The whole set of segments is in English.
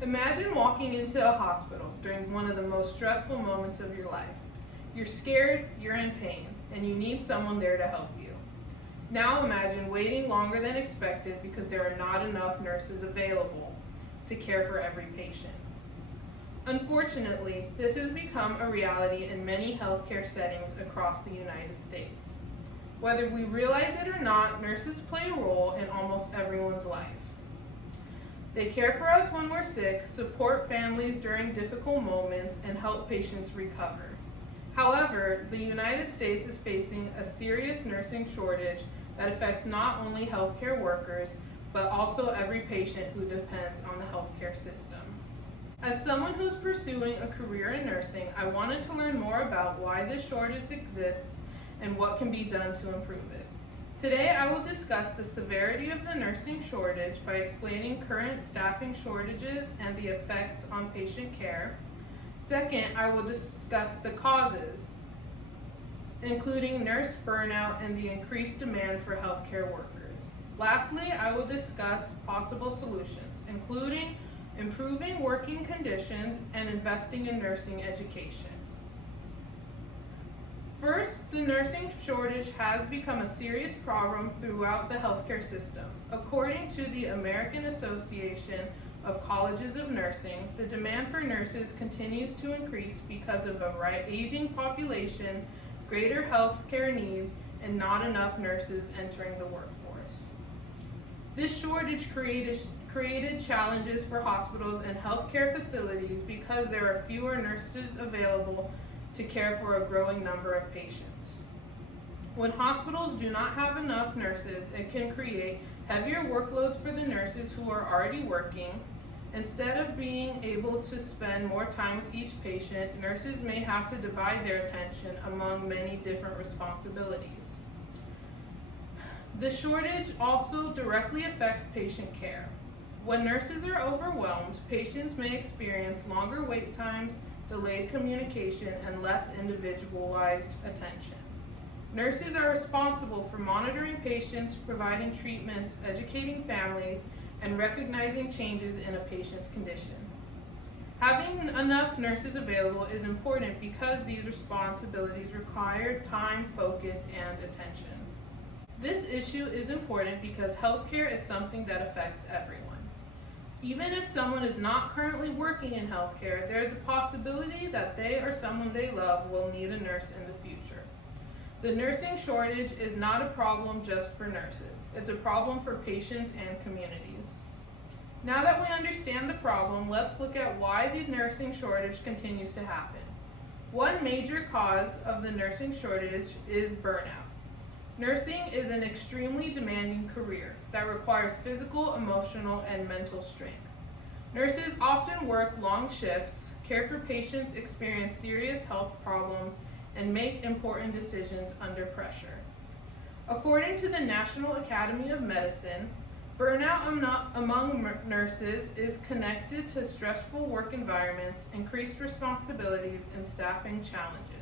Imagine walking into a hospital during one of the most stressful moments of your life. You're scared, you're in pain, and you need someone there to help you. Now imagine waiting longer than expected because there are not enough nurses available to care for every patient. Unfortunately, this has become a reality in many healthcare settings across the United States. Whether we realize it or not, nurses play a role in almost everyone's life. They care for us when we're sick, support families during difficult moments, and help patients recover. However, the United States is facing a serious nursing shortage that affects not only healthcare workers, but also every patient who depends on the healthcare system. As someone who's pursuing a career in nursing, I wanted to learn more about why this shortage exists and what can be done to improve it. Today, I will discuss the severity of the nursing shortage by explaining current staffing shortages and the effects on patient care. Second, I will discuss the causes, including nurse burnout and the increased demand for healthcare workers. Lastly, I will discuss possible solutions, including improving working conditions and investing in nursing education. First, the nursing shortage has become a serious problem throughout the healthcare system. According to the American Association of Colleges of Nursing, the demand for nurses continues to increase because of a aging population, greater healthcare needs, and not enough nurses entering the workforce. This shortage created challenges for hospitals and healthcare facilities because there are fewer nurses available to care for a growing number of patients. When hospitals do not have enough nurses, it can create heavier workloads for the nurses who are already working. Instead of being able to spend more time with each patient, nurses may have to divide their attention among many different responsibilities. The shortage also directly affects patient care. When nurses are overwhelmed, patients may experience longer wait times, delayed communication, and less individualized attention. Nurses are responsible for monitoring patients, providing treatments, educating families, and recognizing changes in a patient's condition. Having enough nurses available is important because these responsibilities require time, focus, and attention. This issue is important because healthcare is something that affects everyone. Even if someone is not currently working in healthcare, there is a possibility that they or someone they love will need a nurse in the future. The nursing shortage is not a problem just for nurses. It's a problem for patients and communities. Now that we understand the problem, let's look at why the nursing shortage continues to happen. One major cause of the nursing shortage is burnout. Nursing is an extremely demanding career that requires physical, emotional, and mental strength. Nurses often work long shifts, care for patients, experience serious health problems, and make important decisions under pressure. According to the National Academy of Medicine, burnout among nurses is connected to stressful work environments, increased responsibilities, and staffing challenges.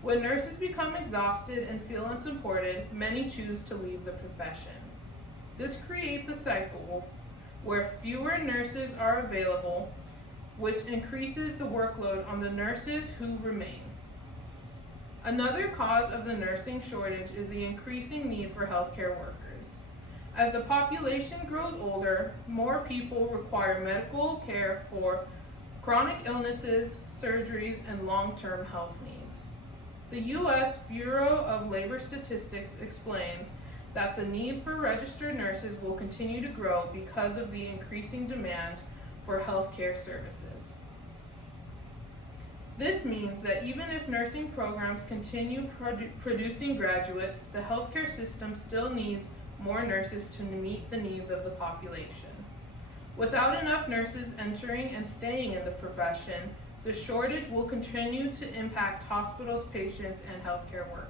When nurses become exhausted and feel unsupported, many choose to leave the profession. This creates a cycle where fewer nurses are available, which increases the workload on the nurses who remain. Another cause of the nursing shortage is the increasing need for healthcare workers. As the population grows older, more people require medical care for chronic illnesses, surgeries, and long-term health needs. The U.S. Bureau of Labor Statistics explains that the need for registered nurses will continue to grow because of the increasing demand for healthcare services. This means that even if nursing programs continue producing graduates, the healthcare system still needs more nurses to meet the needs of the population. Without enough nurses entering and staying in the profession, the shortage will continue to impact hospitals, patients, and healthcare workers.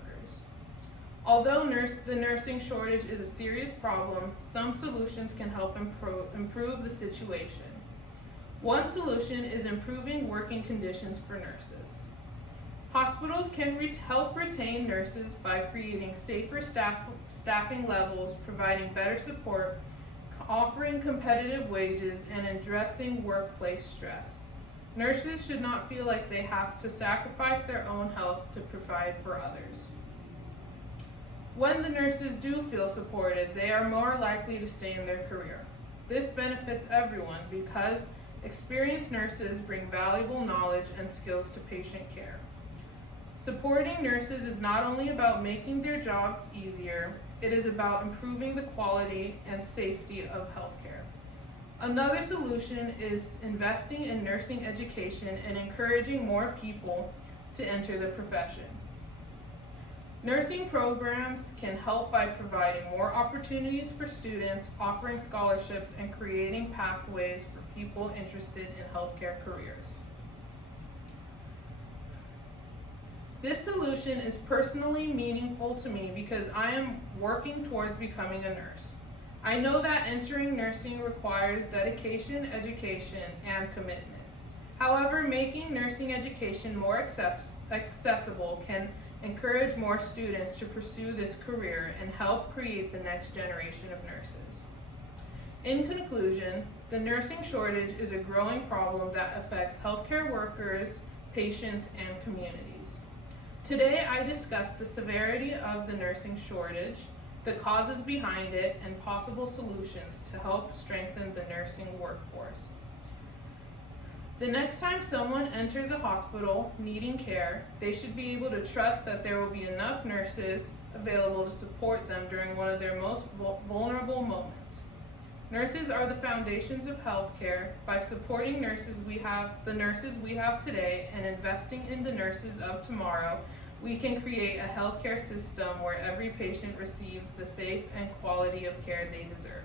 Although the nursing shortage is a serious problem, some solutions can help improve the situation. One solution is improving working conditions for nurses. Hospitals can help retain nurses by creating safer staffing levels, providing better support, offering competitive wages, and addressing workplace stress. Nurses should not feel like they have to sacrifice their own health to provide for others. When the nurses do feel supported, they are more likely to stay in their career. This benefits everyone because experienced nurses bring valuable knowledge and skills to patient care. Supporting nurses is not only about making their jobs easier, it is about improving the quality and safety of healthcare. Another solution is investing in nursing education and encouraging more people to enter the profession. Nursing programs can help by providing more opportunities for students, offering scholarships, and creating pathways for people interested in healthcare careers. This solution is personally meaningful to me because I am working towards becoming a nurse. I know that entering nursing requires dedication, education, and commitment. However, making nursing education more accessible can encourage more students to pursue this career and help create the next generation of nurses. In conclusion, the nursing shortage is a growing problem that affects healthcare workers, patients, and communities. Today, I discussed the severity of the nursing shortage, the causes behind it, and possible solutions to help strengthen the nursing workforce. The next time someone enters a hospital needing care, they should be able to trust that there will be enough nurses available to support them during one of their most vulnerable moments. Nurses are the foundations of healthcare. By supporting the nurses we have today and investing in the nurses of tomorrow, we can create a healthcare system where every patient receives the safe and quality of care they deserve.